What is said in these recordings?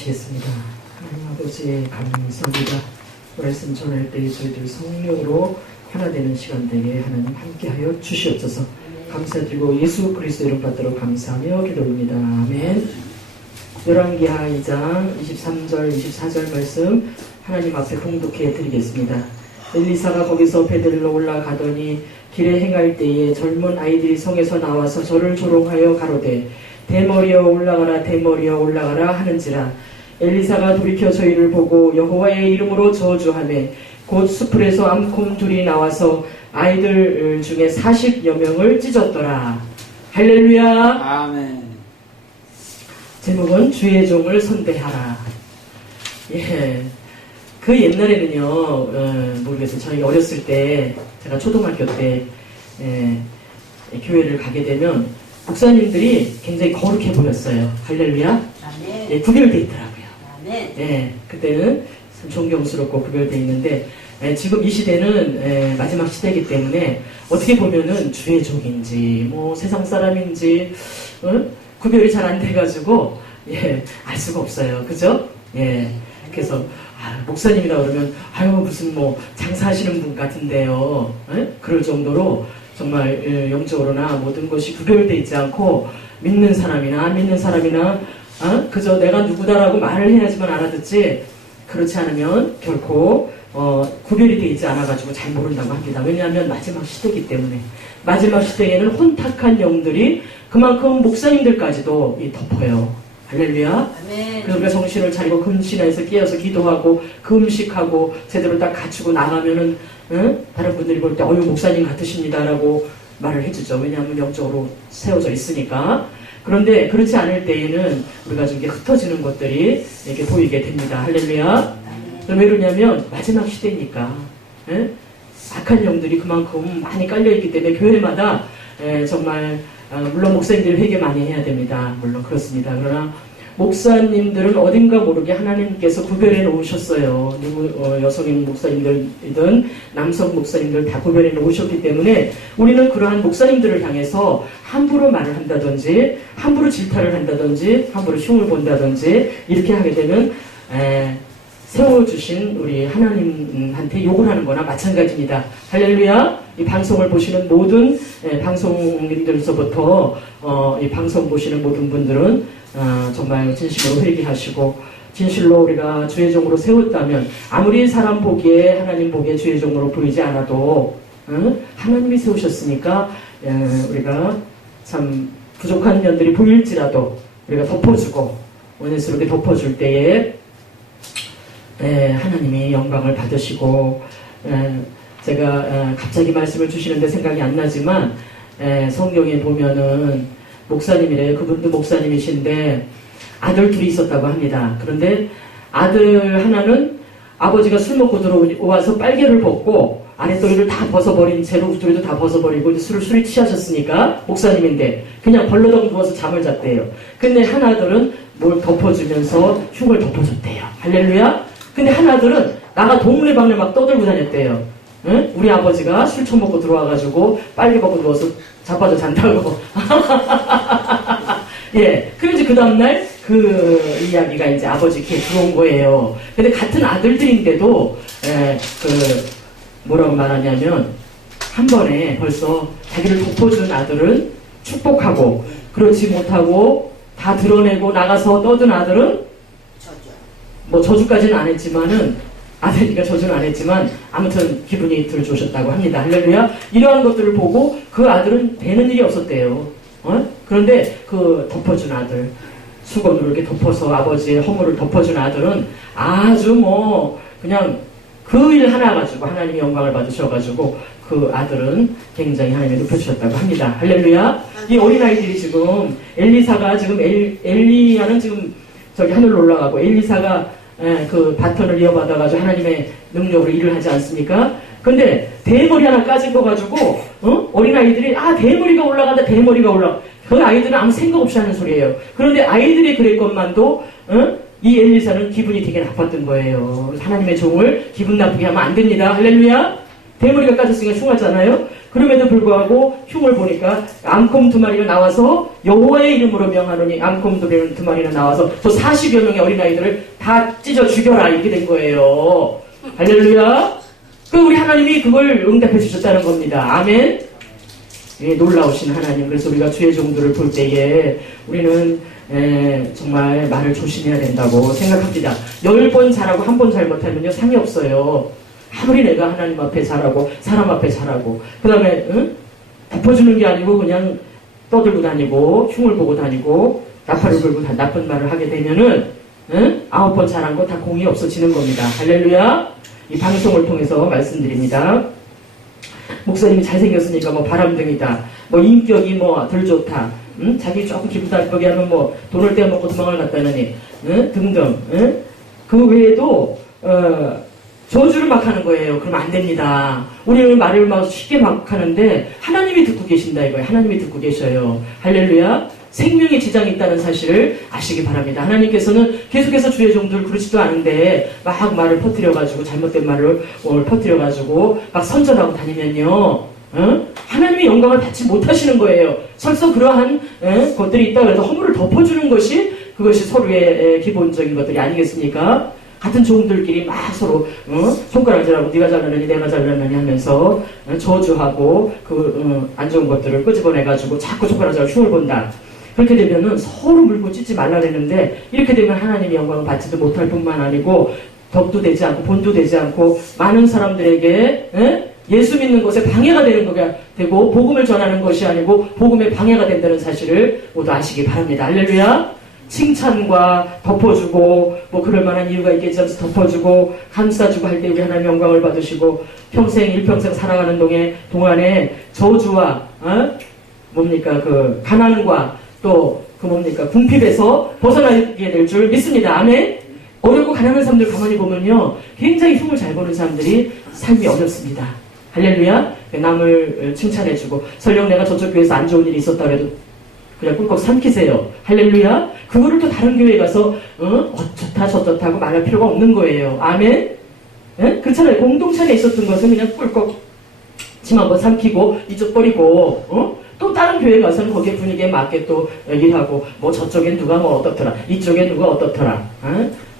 기도하시겠습니다. 하나님 아버지 감사합니다. 말씀 전할 때 저희들 성령으로 하나 되는 시간 되게 하나님 함께하여 주시옵소서. 감사드리고 예수 그리스도 이름 받도록 감사하며 기도합니다. 아멘. 열왕기하 2장 23절 24절 말씀 하나님 앞에 봉독해 드리겠습니다. 엘리사가 거기서 베들로 올라가더니 길에 행할 때에 젊은 아이들이 성에서 나와서 저를 조롱하여 가로되 대머리여 올라가라 대머리여 올라가라 하는지라. 엘리사가 돌이켜 저희를 보고 여호와의 이름으로 저주하매 곧 수풀에서 암곰 둘이 나와서 아이들 중에 40여 명을 찢었더라. 할렐루야. 아멘. 제목은 주의 종을 선대하라. 예. 그 옛날에는요, 모르겠어요. 저희 어렸을 때, 제가 초등학교 때, 교회를 가게 되면, 목사님들이 굉장히 거룩해 보였어요. 할렐루야. 아멘. 예, 구별되어 있더라고요. 아멘. 예, 그때는 참 존경스럽고 구별되어 있는데, 지금 이 시대는 마지막 시대이기 때문에, 어떻게 보면은 주의 종인지, 뭐 세상 사람인지, 구별이 잘 안 돼가지고, 예, 알 수가 없어요. 그죠? 예. 그래서, 목사님이라 그러면, 무슨 뭐, 장사하시는 분 같은데요. 그럴 정도로, 정말, 영적으로나 모든 것이 구별되어 있지 않고, 믿는 사람이나, 안 믿는 사람이나, 그저 내가 누구다라고 말을 해야지만 알아듣지, 그렇지 않으면 결코, 구별이 되어 있지 않아가지고 잘 모른다고 합니다. 왜냐하면 마지막 시대이기 때문에. 마지막 시대에는 혼탁한 영들이 그만큼 목사님들까지도 덮어요. 할렐루야. 아멘. 그러니까 정신을 차리고 금신에서 깨어서 기도하고 금식하고 제대로 딱 갖추고 나가면은 다른 분들이 볼 때 목사님 같으십니다라고 말을 해주죠. 왜냐하면 영적으로 세워져 있으니까. 그런데 그렇지 않을 때에는 우리가 좀 흩어지는 것들이 이렇게 보이게 됩니다. 할렐루야. 왜 그러냐면 마지막 시대니까 악한 영들이 그만큼 많이 깔려있기 때문에 교회마다 정말 물론 목사님들이 회개 많이 해야 됩니다. 물론 그렇습니다. 그러나 목사님들은 어딘가 모르게 하나님께서 구별해 놓으셨어요. 여성인 목사님들이든 남성 목사님들 다 구별해 놓으셨기 때문에 우리는 그러한 목사님들을 향해서 함부로 말을 한다든지 함부로 질타를 한다든지 함부로 흉을 본다든지 이렇게 하게 되면 세워주신 우리 하나님한테 욕을 하는 거나 마찬가지입니다. 할렐루야. 이 방송을 보시는 모든 방송인들서부터 이 방송 보시는 모든 분들은 정말 진심으로 회개하시고 진실로 우리가 주의 종으로 세웠다면 아무리 사람 보기에 하나님 보기에 주의 종으로 보이지 않아도 하나님이 세우셨으니까 우리가 참 부족한 면들이 보일지라도 우리가 덮어주고 원했스럽게 덮어줄 때에 하나님이 영광을 받으시고 제가 갑자기 말씀을 주시는데 생각이 안 나지만 성경에 보면은 목사님이래요. 그분도 목사님이신데 아들 둘이 있었다고 합니다. 그런데 아들 하나는 아버지가 술 먹고 들어와서 빨개를 벗고 아랫도리를 다 벗어버린 채로 우두리도 다 벗어버리고 술이 취하셨으니까 목사님인데 그냥 벌러덩 누워서 잠을 잤대요. 근데 하나들은 뭘 덮어주면서 흉을 덮어줬대요. 할렐루야. 근데 하나들은 나가 동네방네 막 떠들고 다녔대요. 응? 우리 아버지가 술 처먹고 들어와가지고 빨개 벗고 누워서 자빠져 잔다고. 예. 그래서 그 다음날 그 이야기가 이제 아버지 귀에 들어온 거예요. 근데 같은 아들들인데도 뭐라고 말하냐면 한 번에 벌써 자기를 덮어준 아들은 축복하고 그렇지 못하고 다 드러내고 나가서 떠든 아들은 뭐 저주까지는 안 했지만은 아들이니까 저주는 안 했지만 아무튼 기분이 들어주셨다고 합니다. 할렐루야. 이러한 것들을 보고 그 아들은 되는 일이 없었대요. 그런데 그 덮어준 아들 수건으로 이렇게 덮어서 아버지의 허물을 덮어준 아들은 아주 뭐 그냥 그 일 하나 가지고 하나님의 영광을 받으셔가지고 그 아들은 굉장히 하나님이 높여주셨다고 합니다. 할렐루야. 이 어린아이들이 지금 엘리사가 지금 엘리야는 지금 저기 하늘로 올라가고 엘리사가 그 바톤을 이어받아가지고 하나님의 능력으로 일을 하지 않습니까? 근데 대머리 하나 까진 거 가지고 어린아이들이 대머리가 올라간다 대머리가 올라가. 그 아이들은 아무 생각 없이 하는 소리예요. 그런데 아이들이 그랬건만도 이 엘리사는 기분이 되게 나빴던 거예요. 하나님의 종을 기분 나쁘게 하면 안 됩니다. 할렐루야. 대머리가 까졌으니까 흉하잖아요. 그럼에도 불구하고 흉을 보니까 암곰 2마리가 나와서 여호와의 이름으로 명하노니 암곰 2마리가 나와서 저 40여 명의 어린아이들을 다 찢어 죽여라 이렇게 된 거예요. 할렐루야. 그 우리 하나님이 그걸 응답해 주셨다는 겁니다. 아멘. 예, 놀라우신 하나님. 그래서 우리가 주의 종들을 볼 때에 우리는 정말 말을 조심해야 된다고 생각합니다. 10번 잘하고 1번 잘못하면요 상이 없어요. 아무리 내가 하나님 앞에 잘하고 사람 앞에 잘하고 그 다음에 덮어주는 게 아니고 그냥 떠들고 다니고 흉을 보고 다니고 나팔을 불고 나쁜 말을 하게 되면은 9번 잘한 거 다 공이 없어지는 겁니다. 할렐루야. 이 방송을 통해서 말씀드립니다. 목사님이 잘생겼으니까 뭐 바람둥이다, 뭐 인격이 뭐 덜 좋다, 자기 조금 기분 나쁘게 하면 뭐 돈을 떼어먹고 도망을 갔다느니 등등. 그 외에도 저주를 막 하는 거예요. 그러면 안 됩니다. 우리는 말을 막 쉽게 막 하는데 하나님이 듣고 계신다 이거예요. 하나님이 듣고 계셔요. 할렐루야. 생명에 지장이 있다는 사실을 아시기 바랍니다. 하나님께서는 계속해서 주의 종들 그러지도 않은데 막 말을 퍼뜨려가지고 잘못된 말을 퍼뜨려가지고 막 선전하고 다니면요 하나님의 영광을 받지 못하시는 거예요. 설사 그러한 것들이 있다 그래서 허물을 덮어주는 것이 그것이 서로의 기본적인 것들이 아니겠습니까? 같은 종들끼리 막 서로 손가락질하고 네가 잘나느니 내가 잘나느니 하면서 저주하고 안 좋은 것들을 끄집어내가지고 자꾸 손가락질하고 흉을 본다. 그렇게 되면은 서로 물고 찢지 말라랬는데 이렇게 되면 하나님의 영광을 받지도 못할 뿐만 아니고 덕도 되지 않고 본도 되지 않고 많은 사람들에게 예수 믿는 것에 방해가 되는 거가 되고 복음을 전하는 것이 아니고 복음에 방해가 된다는 사실을 모두 아시기 바랍니다. 할렐루야. 칭찬과 덮어주고 뭐 그럴 만한 이유가 있겠지 하면서 덮어주고 감싸주고 할 때 우리 하나님 영광을 받으시고 평생 일평생 살아가는 동안에 저주와 뭡니까 그 가난과 또 그 뭡니까 궁핍에서 벗어나게 될 줄 믿습니다. 아멘. 어렵고 가난한 사람들 가만히 보면요 굉장히 흉을 잘 보는 사람들이 삶이 어렵습니다. 할렐루야. 남을 칭찬해주고 설령 내가 저쪽 교회에서 안 좋은 일이 있었다 그래도 그냥 꿀꺽 삼키세요. 할렐루야. 그거를 또 다른 교회에 가서 어쩌다 저쩌다 하고 말할 필요가 없는 거예요. 아멘. 그렇잖아요. 공동체 안에 있었던 것은 그냥 꿀꺽 침 한번 삼키고 이쪽 버리고 또 다른 교회 가서는 거기에 분위기에 맞게 또 일하고 뭐 저쪽엔 누가 뭐 어떻더라 이쪽엔 누가 어떻더라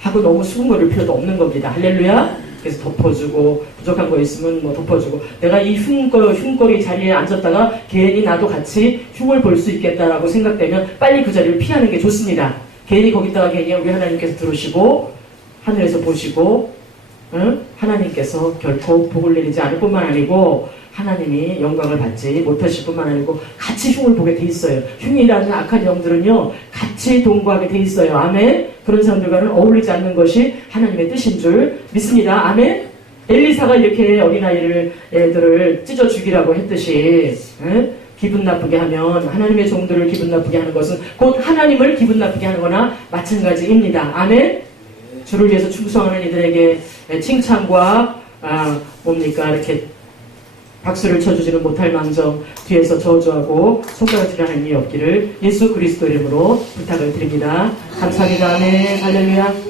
하고 너무 수군거릴 필요도 없는 겁니다. 할렐루야. 그래서 덮어주고 부족한 거 있으면 뭐 덮어주고 내가 이 흉거리 자리에 앉았다가 괜히 나도 같이 흉을 볼 수 있겠다라고 생각되면 빨리 그 자리를 피하는 게 좋습니다. 괜히 거기다가 괜히 우리 하나님께서 들으시고 하늘에서 보시고 하나님께서 결코 복을 내리지 않을 뿐만 아니고 하나님이 영광을 받지 못하실 뿐만 아니고 같이 흉을 보게 돼 있어요. 흉이라는 악한 영들은요 같이 동거하게 돼 있어요. 아멘. 그런 사람들과는 어울리지 않는 것이 하나님의 뜻인 줄 믿습니다. 아멘. 엘리사가 이렇게 애들을 찢어 죽이라고 했듯이 기분 나쁘게 하면 하나님의 종들을 기분 나쁘게 하는 것은 곧 하나님을 기분 나쁘게 하는 거나 마찬가지입니다. 아멘. 주를 위해서 충성하는 이들에게 칭찬과 뭡니까 이렇게 박수를 쳐주지는 못할 망정 뒤에서 저주하고 손가락질하는 일이 없기를 예수 그리스도 이름으로 부탁을 드립니다. 감사합니다. 아멘. 할렐루야.